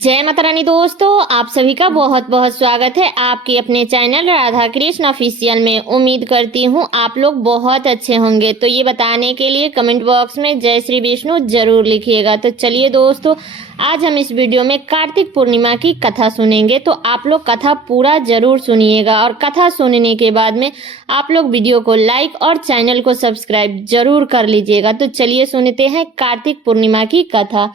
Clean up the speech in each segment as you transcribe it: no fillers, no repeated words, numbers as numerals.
जय माता रानी दोस्तों, आप सभी का बहुत बहुत स्वागत है आपके अपने चैनल राधा कृष्ण ऑफिशियल में। उम्मीद करती हूँ आप लोग बहुत अच्छे होंगे। तो ये बताने के लिए कमेंट बॉक्स में जय श्री विष्णु जरूर लिखिएगा। तो चलिए दोस्तों, आज हम इस वीडियो में कार्तिक पूर्णिमा की कथा सुनेंगे। तो आप लोग कथा पूरा जरूर सुनिएगा और कथा सुनने के बाद में आप लोग वीडियो को लाइक और चैनल को सब्सक्राइब जरूर कर लीजिएगा। तो चलिए सुनते हैं कार्तिक पूर्णिमा की कथा।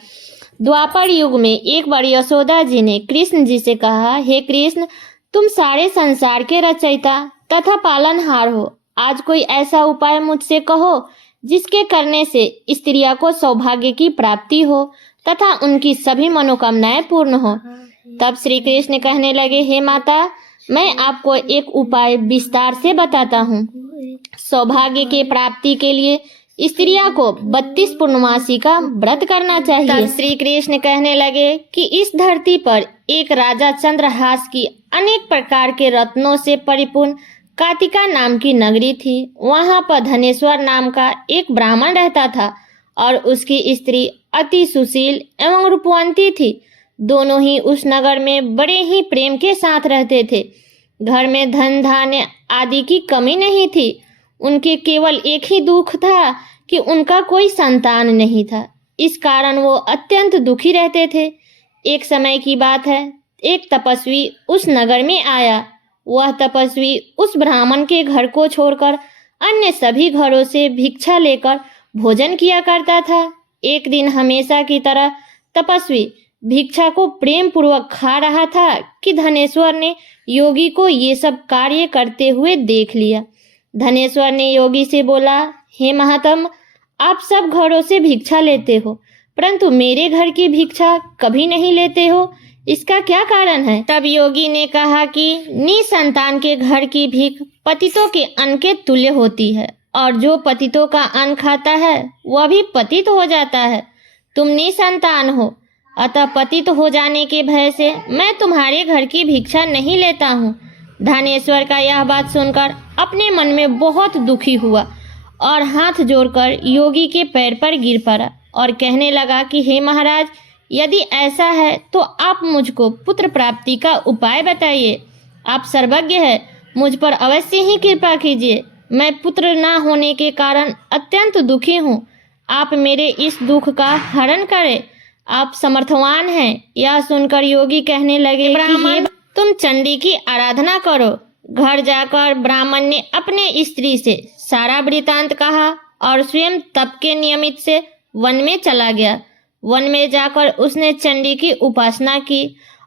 द्वापर युग में एक बार यशोदा जी ने कृष्ण जी से कहा, हे कृष्ण, तुम सारे संसार के रचयिता तथा पालनहार हो। आज कोई ऐसा उपाय मुझसे कहो जिसके करने से स्त्रियों को सौभाग्य की प्राप्ति हो तथा उनकी सभी मनोकामनाएं पूर्ण हो। तब श्री कृष्ण कहने लगे, हे माता, मैं आपको एक उपाय विस्तार से बताता हूँ। सौभाग्य के प्राप्ति के लिए स्त्रियों को 32 पूर्णमासी का व्रत करना चाहिए। तब श्री कृष्ण कहने लगे कि इस धरती पर एक राजा चंद्रहास की अनेक प्रकार के रत्नों से परिपूर्ण कातिका नाम की नगरी थी। वहां पर धनेश्वर नाम का एक ब्राह्मण रहता था और उसकी स्त्री अति सुशील एवं रूपवंती थी। दोनों ही उस नगर में बड़े ही प्रेम के साथ रहते थे। घर में धन धान्य आदि की कमी नहीं थी। उनके केवल एक ही दुख था कि उनका कोई संतान नहीं था। इस कारण वो अत्यंत दुखी रहते थे। एक समय की बात है, एक तपस्वी उस नगर में आया। वह तपस्वी उस ब्राह्मण के घर को छोड़कर अन्य सभी घरों से भिक्षा लेकर भोजन किया करता था। एक दिन हमेशा की तरह तपस्वी भिक्षा को प्रेम पूर्वक खा रहा था कि धनेश्वर ने योगी को ये सब कार्य करते हुए देख लिया। धनेश्वर ने योगी से बोला, हे महात्म, आप सब घरों से भिक्षा लेते हो परंतु मेरे घर की भिक्षा कभी नहीं लेते हो, इसका क्या कारण है? तब योगी ने कहा कि निसंतान के घर की भीख पतितों के अन्न के तुल्य होती है और जो पतितों का अन्न खाता है वह भी पतित हो जाता है। तुम निसंतान हो, अतः पतित हो जाने के भय से मैं तुम्हारे घर की भिक्षा नहीं लेता हूँ। धनेश्वर का यह बात सुनकर अपने मन में बहुत दुखी हुआ और हाथ जोड़कर योगी के पैर पर गिर पड़ा और कहने लगा कि हे महाराज, यदि ऐसा है तो आप मुझको पुत्र प्राप्ति का उपाय बताइए। आप सर्वज्ञ हैं, मुझ पर अवश्य ही कृपा कीजिए। मैं पुत्र ना होने के कारण अत्यंत दुखी हूँ। आप मेरे इस दुख का हरण करें, आप समर्थवान हैं। यह सुनकर योगी कहने लगे, ब्राह्मण, तुम चंडी की आराधना करो। घर जाकर ब्राह्मण ने अपने स्त्री से सारा वृतांत कहा और स्वयं तप के नियमित से वन में चला गया। वन में जाकर उसने चंडी की उपासना की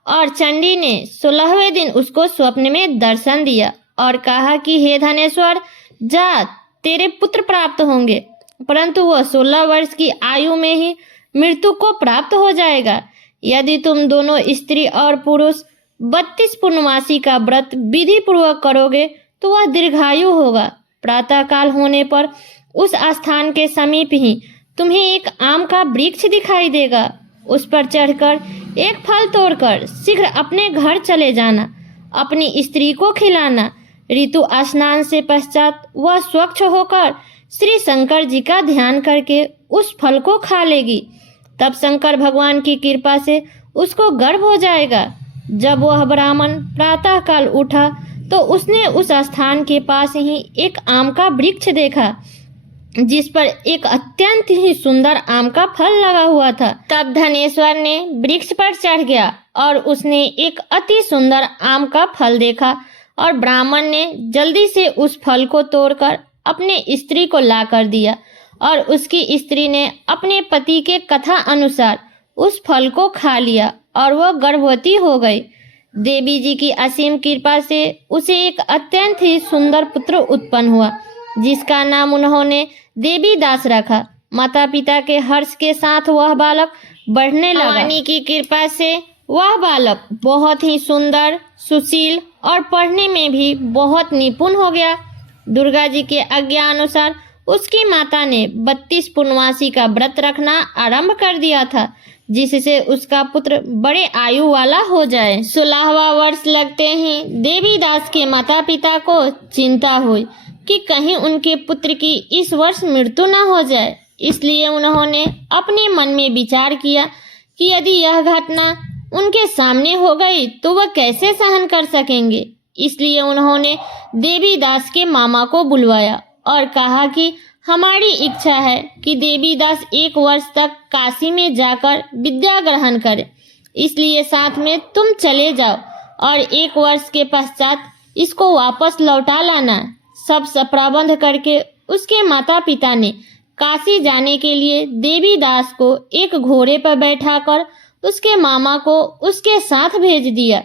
और चंडी ने 16वें दिन उसको स्वप्न में दर्शन दिया और कहा कि हे धनेश्वर, जा, तेरे पुत्र प्राप्त होंगे, परंतु वह 16 वर्ष की आयु में ही मृत्यु को प्राप्त हो जाएगा। यदि तुम दोनों स्त्री और पुरुष 32 पूर्णमासी का व्रत विधि पूर्वक करोगे तो वह दीर्घायु होगा। प्रातः काल होने पर उस स्थान के समीप ही तुम्हें एक आम का वृक्ष दिखाई देगा। उस पर चढ़कर एक फल तोड़कर शीघ्र अपने घर चले जाना। अपनी स्त्री को खिलाना। ऋतु स्नान से पश्चात वह स्वच्छ होकर श्री शंकर जी का ध्यान करके उस फल को खा लेगी। तब शंकर भगवान की कृपा से उसको गर्भ हो जाएगा। जब वह ब्राह्मण प्रातः काल उठा तो उसने उस स्थान के पास ही एक आम का वृक्ष देखा जिस पर एक अत्यंत ही सुंदर आम का फल लगा हुआ था। तब धनेश्वर ने वृक्ष पर चढ़ गया और उसने एक अति सुंदर आम का फल देखा और ब्राह्मण ने जल्दी से उस फल को तोड़कर अपने स्त्री को ला कर दिया और उसकी स्त्री ने अपने पति के कथा अनुसार उस फल को खा लिया और वह गर्भवती हो गई। देवी जी की असीम कृपा से उसे एक अत्यंत ही सुंदर पुत्र उत्पन्न हुआ जिसका नाम उन्होंने देवी दास रखा। माता पिता के हर्ष के साथ वह बालक बढ़ने लगा। भवानी की कृपा से वह बालक बहुत ही सुंदर, सुशील और पढ़ने में भी बहुत निपुण हो गया। दुर्गा जी के आज्ञा अनुसार उसकी माता ने 32 पूर्णमासी का व्रत रखना आरंभ कर दिया था जिससे उसका पुत्र बड़े आयु वाला हो जाए। 16वां वर्ष लगते ही देवी दास के माता पिता को चिंता हुई कि कहीं उनके पुत्र की इस वर्ष मृत्यु न हो जाए। इसलिए उन्होंने अपने मन में विचार किया कि यदि यह घटना उनके सामने हो गई तो वह कैसे सहन कर सकेंगे। इसलिए उन्होंने देवीदास के मामा को बुलवाया और कहा कि हमारी इच्छा है कि देवीदास 1 वर्ष तक काशी में जाकर विद्या ग्रहण करे, इसलिए साथ में तुम चले जाओ और 1 वर्ष के पश्चात इसको वापस लौटा लाना। सब प्रबंध करके उसके माता पिता ने काशी जाने के लिए देवीदास को एक घोड़े पर बैठाकर उसके मामा को उसके साथ भेज दिया।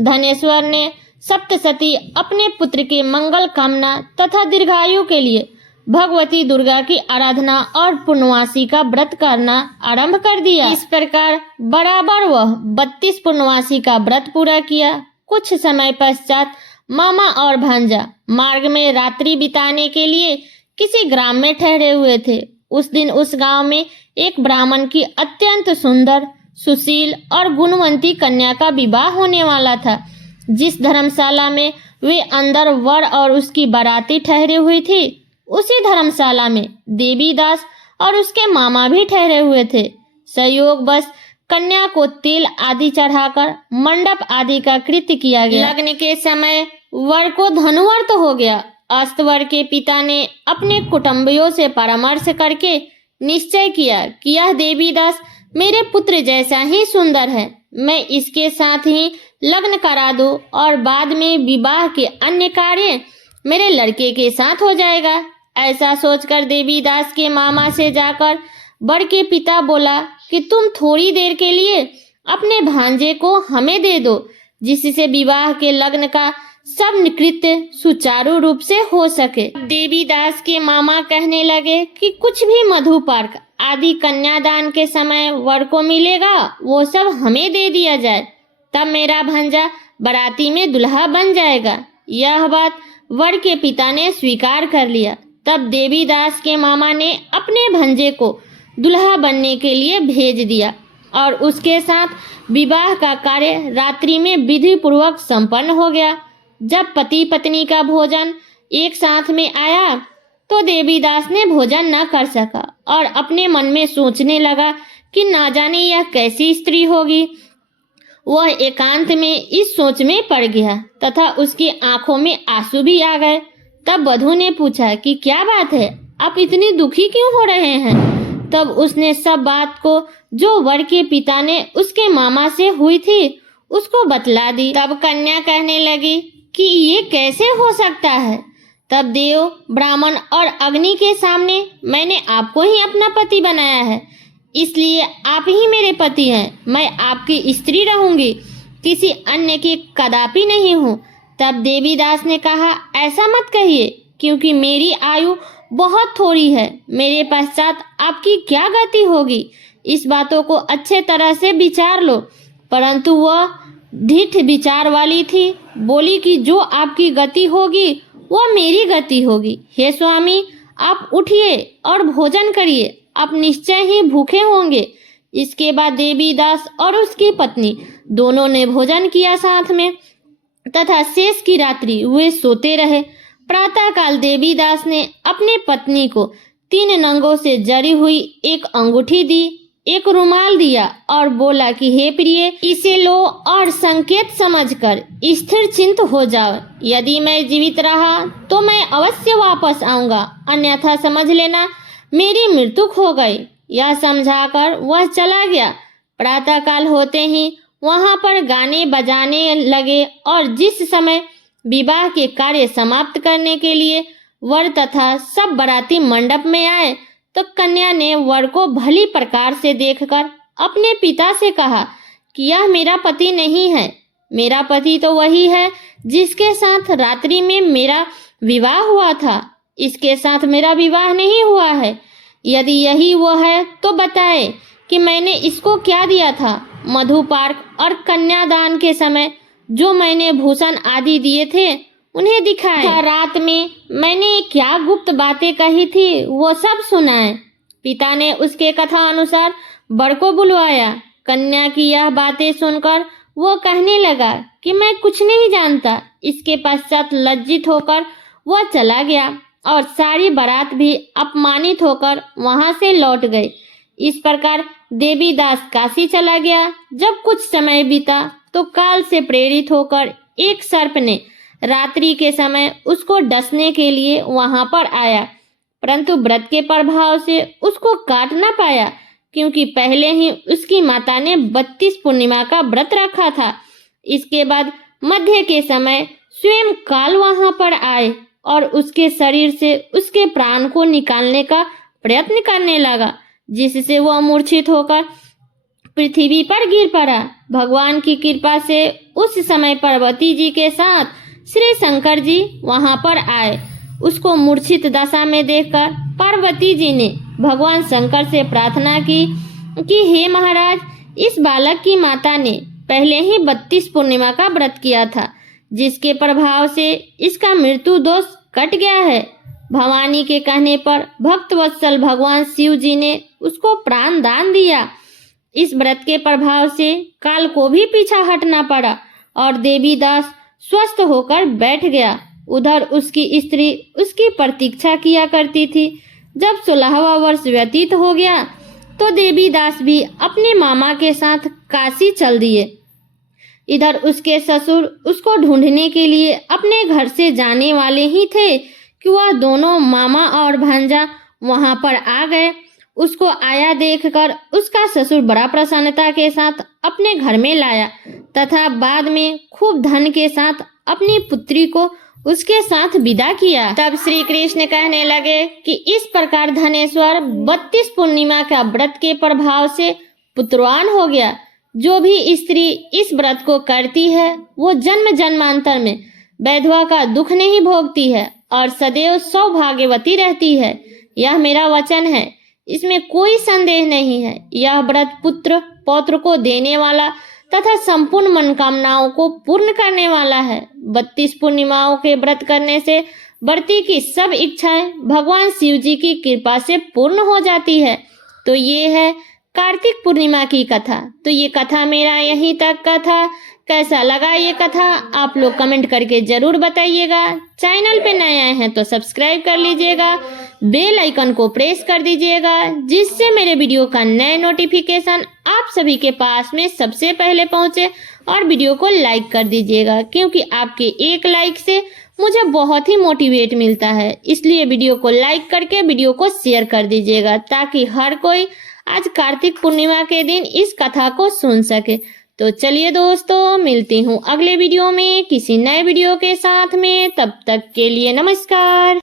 धनेश्वर ने सप्तशती अपने पुत्र के मंगल कामना तथा दीर्घायु के लिए भगवती दुर्गा की आराधना और पूर्णवासी का व्रत करना आरंभ कर दिया। इस प्रकार बराबर वह 32 पूर्णवासी का व्रत पूरा किया। कुछ समय पश्चात मामा और भांजा मार्ग में रात्रि बिताने के लिए किसी ग्राम में ठहरे हुए थे। उस दिन उस गांव में एक ब्राह्मण की अत्यंत सुंदर, सुशील और गुणवंती कन्या का विवाह होने वाला था। जिस धर्मशाला में वे अंदर वर और उसकी बाराती ठहरी हुई थी, उसी धर्मशाला में देवीदास और उसके मामा भी ठहरे हुए थे। संयोगवश कन्या को तेल आदि चढ़ाकर मंडप आदि का कृत्य किया गया। लग्न के समय वर को धनुवर्त हो गया। अस्तवर के पिता ने अपने कुटुंबियों से परामर्श करके निश्चय किया कि यह देवीदास मेरे पुत्र जैसा ही सुंदर है, मैं इसके साथ ही लग्न करा दूं और बाद में विवाह के अन्य कार्य मेरे लड़के के साथ हो जाएगा। ऐसा सोचकर देवीदास के मामा से जाकर वर के पिता बोला कि तुम थोड़ी देर के लिए अपने भांजे को हमें दे दो, जिससे विवाह के लग्न का सब कृत्य सुचारू रूप से हो सके। देवीदास के मामा कहने लगे कि कुछ भी मधुपर्क आदि कन्यादान के समय वर को मिलेगा वो सब हमें दे दिया जाए, तब मेरा भांजा बाराती में दुल्हा बन जाएगा। यह बात वर के पिता ने स्वीकार कर लिया। तब देवीदास के मामा ने अपने भांजे को दुल्हा बनने के लिए भेज दिया और उसके साथ विवाह का कार्य रात्रि में विधि पूर्वक संपन्न हो गया। जब पति पत्नी का भोजन एक साथ में आया तो देवीदास ने भोजन न कर सका और अपने मन में सोचने लगा कि ना जाने यह कैसी स्त्री होगी। वह एकांत में इस सोच में पड़ गया तथा उसकी आंखों में आंसू भी आ गए। तब वधू ने पूछा कि क्या बात है, आप इतनी दुखी क्यों हो रहे हैं। तब उसने सब बात को जो वर के पिता ने उसके मामा से हुई थी उसको बतला दी। तब कन्या कहने लगी कि ये कैसे हो सकता है। तब देव, ब्राह्मण और अग्नि के सामने मैंने आपको ही अपना पति बनाया है, इसलिए आप ही मेरे पति हैं। मैं आपकी स्त्री रहूंगी, किसी अन्य की कदापि नहीं हूँ। तब देवीदास ने कहा, ऐसा मत कहिए, क्योंकि मेरी आयु बहुत थोड़ी है, मेरे पश्चात आपकी क्या गति होगी। इस बातों को अच्छे तरह से विचार लो। परंतु वह ढीठ विचार वाली थी, बोली कि जो आपकी गति होगी वह मेरी गति होगी। हे स्वामी, आप उठिए और भोजन करिए, आप निश्चय ही भूखे होंगे। इसके बाद देवीदास और उसकी पत्नी दोनों ने भोजन किया साथ में तथा शेष की रात्रि वे सोते रहे। प्रातःकाल देवीदास ने अपने पत्नी को 3 नंगों से जड़ी हुई एक अंगूठी दी, एक रुमाल दिया और बोला कि हे प्रिय, इसे लो और संकेत समझकर स्थिर चिंत हो जाओ। यदि मैं जीवित रहा तो मैं अवश्य वापस आऊंगा, अन्यथा समझ लेना मेरी मृत्यु हो गई। यह समझाकर वह चला गया। प्रातःकाल होते ही वहां पर गाने बजाने लगे और जिस समय विवाह के कार्य समाप्त करने के लिए वर तथा सब बाराती मंडप में आए तो कन्या ने वर को भली प्रकार से देखकर अपने पिता से कहा कि यह मेरा पति नहीं है, मेरा पति तो वही है जिसके साथ रात्रि में मेरा विवाह हुआ था, इसके साथ मेरा विवाह नहीं हुआ है। यदि यही वो है तो बताए कि मैंने इसको क्या दिया था। मधुपर्क और कन्यादान के समय जो मैंने भूषण आदि दिए थे उन्हें दिखाए। रात में मैंने क्या गुप्त बातें कही थी वो सब सुनाए। पिता ने उसके कथा अनुसार वर को बुलवाया। कन्या की यह बातें सुनकर वो कहने लगा कि मैं कुछ नहीं जानता। इसके पश्चात लज्जित होकर वह चला गया और सारी बारात भी अपमानित होकर वहां से लौट गई। इस प्रकार देवीदास काशी चला गया। जब कुछ समय बीता तो काल से प्रेरित होकर एक सर्प ने रात्रि के समय उसको डसने के लिए वहां पर आया, परंतु व्रत के प्रभाव से उसको काट ना पाया, क्योंकि पहले ही उसकी माता ने 32 पूर्णिमा का व्रत रखा था। इसके बाद मध्य के समय स्वयं काल वहां पर आए और उसके शरीर से उसके प्राण को निकालने का प्रयत्न करने लगा, जिससे वह मूर्छित होकर पृथ्वी पर गिर पड़ा। भगवान की कृपा से उस समय पार्वती जी के साथ श्री शंकर जी वहां पर आए। उसको मूर्छित दशा में देखकर पार्वती जी ने भगवान शंकर से प्रार्थना की कि हे महाराज, इस बालक की माता ने पहले ही 32 पूर्णिमा का व्रत किया था, जिसके प्रभाव से इसका मृत्यु दोष कट गया है। भवानी के कहने पर भक्त वत्सल भगवान शिव जी ने उसको प्राण दान दिया। इस व्रत के प्रभाव से काल को भी पीछा हटना पड़ा और देवीदास स्वस्थ होकर बैठ गया। उधर उसकी स्त्री उसकी प्रतीक्षा किया करती थी। जब 16वां वर्ष व्यतीत हो गया तो देवीदास भी अपने मामा के साथ काशी चल दिए। इधर उसके ससुर उसको ढूंढने के लिए अपने घर से जाने वाले ही थे कि वह दोनों मामा और भांजा वहां पर आ गए। उसको आया देखकर उसका ससुर बड़ा प्रसन्नता के साथ अपने घर में लाया तथा बाद में खूब धन के साथ अपनी पुत्री को उसके साथ विदा किया। तब श्री कृष्ण कहने लगे कि इस प्रकार धनेश्वर 32 पूर्णिमा का व्रत के प्रभाव से पुत्रवान हो गया। जो भी स्त्री इस व्रत को करती है वो जन्म जन्मांतर में वैधवा का दुख नहीं भोगती है और सदैव सौभाग्यवती रहती है। यह मेरा वचन है, इसमें कोई संदेह नहीं है। यह व्रत पुत्र पौत्र को देने वाला तथा संपूर्ण मनोकामनाओं को पूर्ण करने वाला है। 32 पूर्णिमाओं के व्रत करने से व्रती की सब इच्छाएं भगवान शिव जी की कृपा से पूर्ण हो जाती है। तो ये है कार्तिक पूर्णिमा की कथा। तो ये कथा मेरा यहीं तक का था। कैसा लगा ये कथा आप लोग कमेंट करके जरूर बताइएगा। चैनल पे नए आए हैं तो सब्सक्राइब कर लीजिएगा, बेल आइकन को प्रेस कर दीजिएगा, जिससे मेरे वीडियो का नए नोटिफिकेशन आप सभी के पास में सबसे पहले पहुंचे। और वीडियो को लाइक कर दीजिएगा, क्योंकि आपके एक लाइक से मुझे बहुत ही मोटिवेट मिलता है। इसलिए वीडियो को लाइक करके वीडियो को शेयर कर दीजिएगा, ताकि हर कोई आज कार्तिक पूर्णिमा के दिन इस कथा को सुन सके। तो चलिए दोस्तों, मिलती हूँ अगले वीडियो में किसी नए वीडियो के साथ में। तब तक के लिए नमस्कार।